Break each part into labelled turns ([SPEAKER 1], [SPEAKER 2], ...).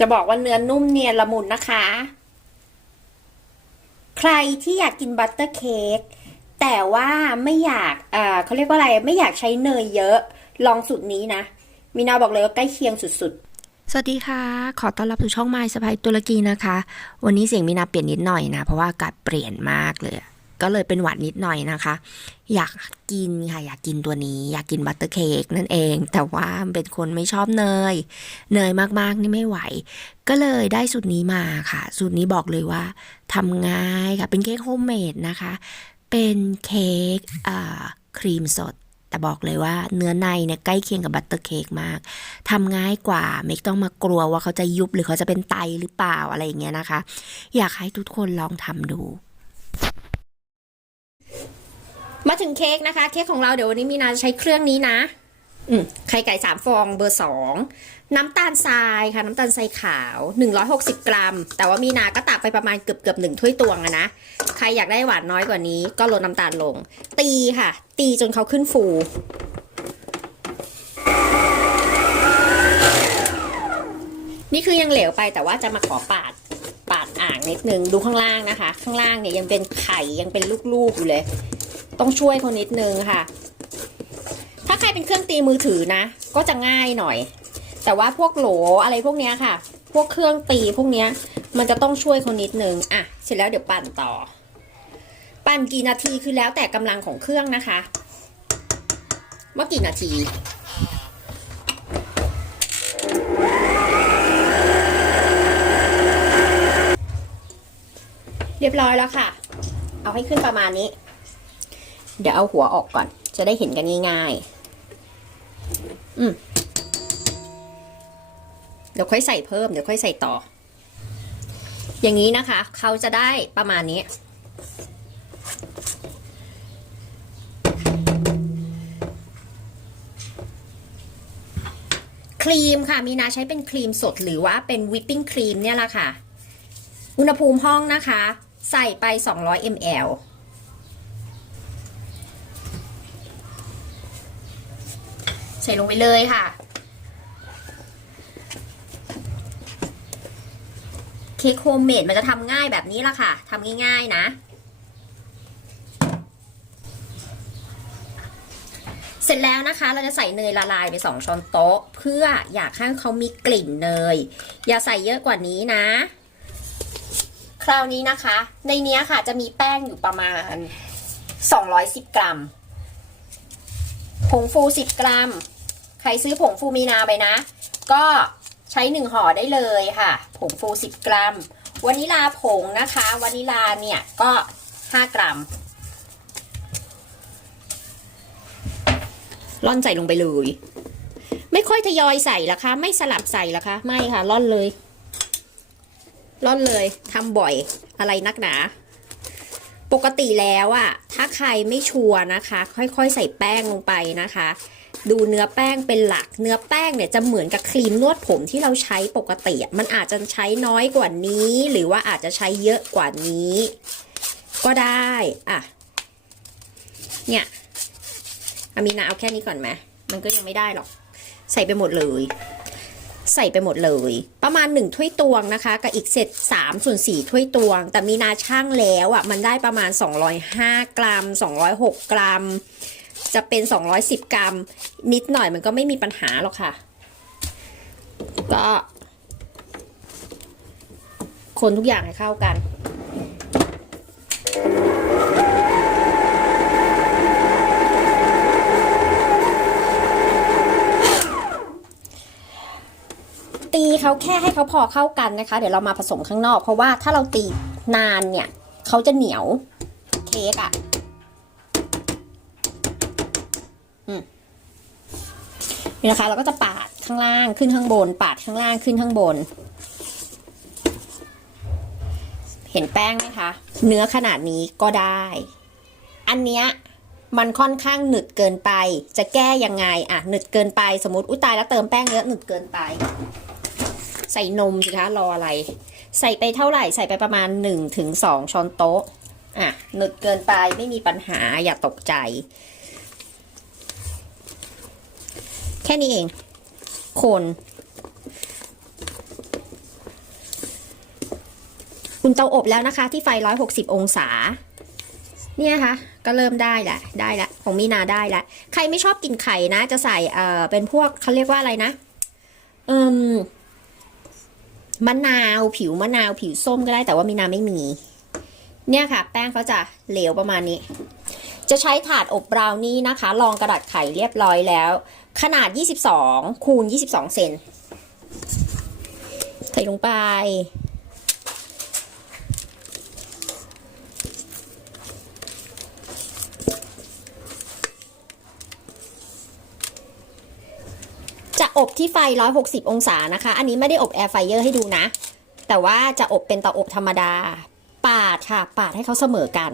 [SPEAKER 1] จะบอกว่าเนื้อนุ่มเนียนละมุนนะคะ ใครที่อยากกินบัตเตอร์เค้กแต่ว่าไม่อยากเอ่อเขาเรียกว่าอะไร ไม่อยากใช้เนยเยอะ ลองสูตรนี้นะ มีนาบอกเลยว่าใกล้เคียงสุด
[SPEAKER 2] สวัสดีค่ะ ขอต้อนรับสู่ช่องไมซ์สไปตุรกีนะคะ วันนี้เสียงมีนาเปลี่ยนนิดหน่อยนะ เพราะว่าอากาศเปลี่ยนมากเลย ก็เลยเป็นหวัดนิดหน่อยนะคะ อยากกินค่ะ อยากกินตัวนี้ อยากกินบัตเตอร์เค้กนั่นเอง แต่ว่าเป็นคนไม่ชอบเนย เนยมากๆนี่ไม่ไหว ก็เลยได้สูตรนี้มาค่ะ สูตรนี้บอกเลยว่าทำง่ายค่ะ เป็นเค้กโฮมเมดนะคะ เป็นเค้กครีมสดแต่บอกเลยว่าเนื้อในเนี่ยใกล้เคียงกับบัตเตอร์เค้กมากทำง่ายกว่าไม่ต้องมากลัวว่าเขาจะยุบหรือเขาจะเป็นไตหรือเปล่าอะไรอย่างเงี้ยนะคะ อยากให้ทุกคนลองทำดู
[SPEAKER 1] ๆ มาถึงเค้กนะคะ เค้กของเราเดี๋ยววันนี้มีนาใช้เครื่องนี้นะ อืมไข่ไก่สามฟองเบอร์สองน้ำตาลทรายค่ะ น้ำตาลทรายขาว 160 กรัม แต่ว่ามีนาก็ตักไปประมาณเกือบเกือบหนึ่งถ้วยตวงอะนะ ใครอยากได้หวานน้อยกว่านี้ ก็ลดน้ำตาลลง ตีค่ะ ตีจนเขาขึ้นฟู นี่คือยังเหลวไปแต่ว่าจะมาขอปาดปาดอ่างนิดนึงดูข้างล่างนะคะ ข้างล่างเนี่ยยังเป็นไข่ยังเป็นลูกๆอยู่เลย ต้องช่วยเขานิดนึงค่ะ ถ้าใครเป็นเครื่องตีมือถือนะ ก็จะง่ายหน่อย แต่ว่าพวกโหลอะไรพวกเนี้ยค่ะ พวกเครื่องตีพวกเนี้ย มันจะต้องช่วยเขานิดนึงอะเสร็จแล้วเดี๋ยวปั่นต่อ ปั่นกี่นาทีคือแล้วแต่กำลังของเครื่องนะคะ ว่ากี่นาทีเรียบร้อยแล้วค่ะ เอาให้ขึ้นประมาณนี้ เดี๋ยวเอาหัวออกก่อน จะได้เห็นกันง่ายๆ อืม เดี๋ยวค่อยใส่เพิ่ม เดี๋ยวค่อยใส่ต่อ อย่างนี้นะคะ เขาจะได้ประมาณนี้ ครีมค่ะ มีนาใช้เป็นครีมสดหรือว่าเป็นวิปปิ้งครีมเนี่ยแหละค่ะ อุณหภูมิห้องนะคะ ใส่ไป 200 ml ส่ลงไปเลยค่ะเค้กโฮมเมดมันจะทำง่ายแบบนี้ละค่ะทำง่ายๆนะเสร็จแล้วนะคะเราจะใส่เนยละลายไป 2 ช้อนโต๊ะ เพื่ออยากให้เขามีกลิ่นเนย อย่าใส่เยอะกว่านี้นะ คราวนี้นะคะ ในนี้ค่ะจะมีแป้งอยู่ประมาณ 210 กรัม ผงฟู 10 กรัม ใครซื้อผงฟูมีนาไปนะ ก็ใช้หนึ่งห่อได้เลยค่ะ ผงฟู 10 กรัมวานิลาผงนะคะวานิลาเนี่ยก็ 5 กรัมร่อนใส่ลงไปเลย ไม่ค่อยทยอยใส่ละคะ ไม่สลับใส่ละคะ ไม่ค่ะร่อนเลยร่อนเลยทำบ่อยอะไรนักหนา ปกติแล้วอะถ้าใครไม่ชัวร์นะคะ ค่อยๆ ใส่แป้งลงไปนะคะ ดูเนื้อแป้งเป็นหลัก เนื้อแป้งเนี่ยจะเหมือนกับครีมนวดผมที่เราใช้ปกติ มันอาจจะใช้น้อยกว่านี้ หรือว่าอาจจะใช้เยอะกว่านี้ ก็ได้อะเนี่ยอามีนาเอาแค่นี้ก่อนไหมมันก็ยังไม่ได้หรอก ใส่ไปหมดเลย ใส่ไปหมดเลย ประมาณ 1 ถ้วยตวงนะคะ กับอีกเศษ3ส่วน4ถ้วยตวง แต่มีนาช่างแล้วอะมันได้ประมาณ 205 กรัม 206 กรัม จะเป็น 210 กรัม นิดหน่อยมันก็ไม่มีปัญหาหรอกค่ะ ก็คนทุกอย่างให้เข้ากัน ตีเขาแค่ให้เขาพอเข้ากันนะคะ เดี๋ยวเรามาผสมข้างนอก เพราะว่าถ้าเราตีนานเนี่ย เขาจะเหนียวเค้กอะ่ะอืม นี่นะคะ เราก็จะปาดข้างล่างขึ้นข้างบน ปาดข้างล่างขึ้นข้างบน เห็นแป้งไหมคะ เนื้อขนาดนี้ก็ได้ อันเนี้ยมันค่อนข้างหนึดเกินไป จะแก้ยังไงอะหนึดเกินไปสมมติอุ้ยตายแล้วเติมแป้งเยอะหนึดเกินไป ใส่นมสิคะรออะไร ใส่ไปเท่าไหร่ใส่ไปประมาณ1ถึง2ช้อนโต๊ะอะหนึดเกินไปไม่มีปัญหาอย่าตกใจ แค่นี้เองคน อุ่นเตาอบแล้วนะคะ ที่ไฟ 160 องศา เนี่ยค่ะ ก็เริ่มได้แหละได้ละของมีนาได้ละใครไม่ชอบกินไข่นะ จะใส่เอ่อเป็นพวกเขาเรียกว่าอะไรนะเอ่มมะนาวผิวมะนาวผิวส้มก็ได้แต่ว่ามีนาไม่มี เนี่ยค่ะ แป้งเขาจะเหลวประมาณนี้ จะใช้ถาดอบบราวนี่นะคะรองกระดาษไข่เรียบร้อยแล้ว ขนาด 22 คูณ 22 เซน ใส่ลงไป จะอบที่ไฟ 160 องศานะคะ อันนี้ไม่ได้อบแอร์ไฟเยอร์ให้ดูนะ แต่ว่าจะอบเป็นเตาอบธรรมดา ปาดค่ะ ปาดให้เขาเสมอกัน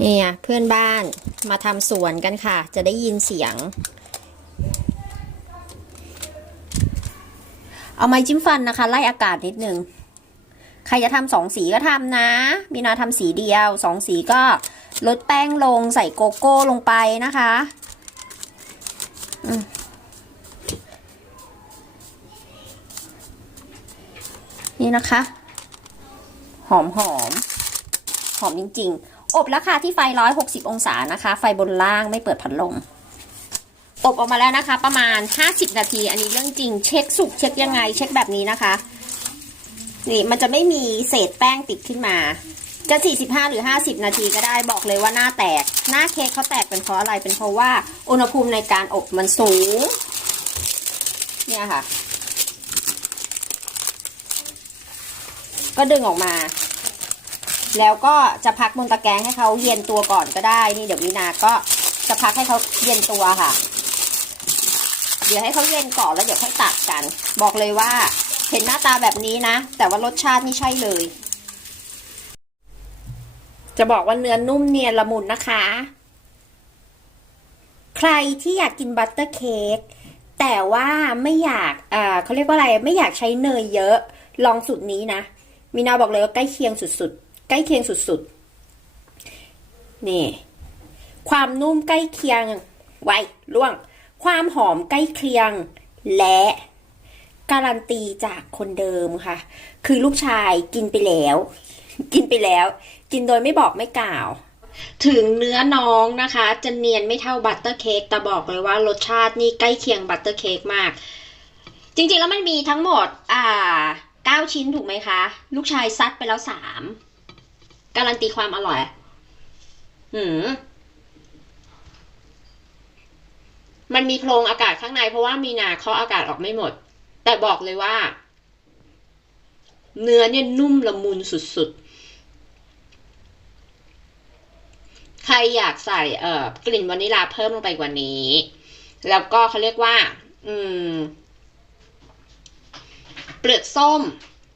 [SPEAKER 1] เนี่ยเพื่อนบ้านมาทำสวนกันค่ะ จะได้ยินเสียง เอาไม้จิ้มฟันนะคะ ไล่อากาศนิดนึง ใครจะทำสองสีก็ทำนะ มีนาทำสีเดียวสองสีก็ลดแป้งลงใส่โกโก้ลงไปนะคะนี่นะคะ หอมหอมหอมจริง ๆ อบแล้วค่ะที่ไฟ 160 องศานะคะ ไฟบนล่างไม่เปิดพัดลม อบออกมาแล้วนะคะ ประมาณ 50 นาที อันนี้เรื่องจริง เช็คสุกเช็คยังไง เช็คแบบนี้นะคะ นี่มันจะไม่มีเศษแป้งติดขึ้นมา จะ 45 หรือ 50 นาทีก็ได้บอกเลยว่าหน้าแตก หน้าเค้กเขาแตกเป็นเพราะอะไร เป็นเพราะว่าอุณหภูมิในการอบมันสูง เนี่ยค่ะ ก็ดึงออกมา แล้วก็จะพักบนตะแกรงให้เขาเย็นตัวก่อนก็ได้ นี่เดี๋ยววินาก็จะพักให้เขาเย็นตัวค่ะ เดี๋ยวให้เขาเย็นก่อนแล้วเดี๋ยวค่อยตัดกัน บอกเลยว่าเห็นหน้าตาแบบนี้นะ แต่ว่ารสชาตินี่ใช่เลย จะบอกว่าเนื้อนุ่มเนียนละมุนนะคะ ใครที่อยากกินบัตเตอร์เค้กแต่ว่าไม่อยากอ่าเขาเรียกว่าอะไร ไม่อยากใช้เนยเยอะ ลองสูตรนี้นะ มีนาบอกเลยว่าใกล้เคียงสุดๆ ใกล้เคียงสุดๆ นี่ ความนุ่มใกล้เคียง ไว้ล่วง ความหอมใกล้เคียง และการันตีจากคนเดิมค่ะ คือลูกชายกินไปแล้ว กินไปแล้ว กินโดยไม่บอกไม่กล่าว ถึงเนื้อน้องนะคะ จะเนียนไม่เท่าบัตเตอร์เค้กแต่บอกเลยว่ารสชาตินี่ใกล้เคียงบัตเตอร์เค้กมาก จริงๆแล้วมันมีทั้งหมด อ่าเก้าชิ้นถูกไหมคะ ลูกชายซัดไปแล้วสาม การันตีความอร่อย หืมมันมีโพรงอากาศข้างในเพราะว่ามีนาเคาะอากาศออกไม่หมด แต่บอกเลยว่า เนื้อเนี่ยนุ่มละมุนสุดๆ ใครอยากใส่เอ่อกลิ่นวานิลาเพิ่มลงไปกว่านี้ แล้วก็เขาเรียกว่า อืม เปลือกส้ม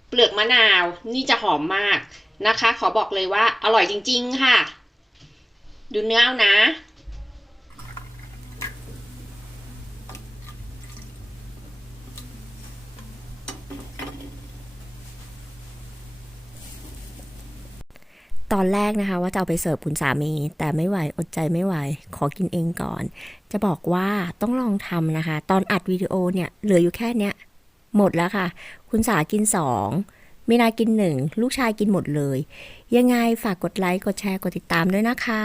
[SPEAKER 1] เปลือกมะนาวนี่จะหอมมาก นะคะ ขอบอกเลยว่าอร่อยจริง ๆ ค่ะ ดูเนื้อเอานะ
[SPEAKER 2] ตอนแรกนะคะว่าจะเอาไปเสิร์ฟคุณสามี แต่ไม่ไหวอดใจไม่ไหว ขอกินเองก่อน จะบอกว่าต้องลองทำนะคะ ตอนอัดวิดีโอเนี่ยเหลืออยู่แค่เนี้ยหมดแล้วค่ะ คุณสากินสอง มีนากินหนึ่ง ลูกชายกินหมดเลย ยังไงฝากกดไลค์ กดแชร์ กดติดตามด้วยนะคะ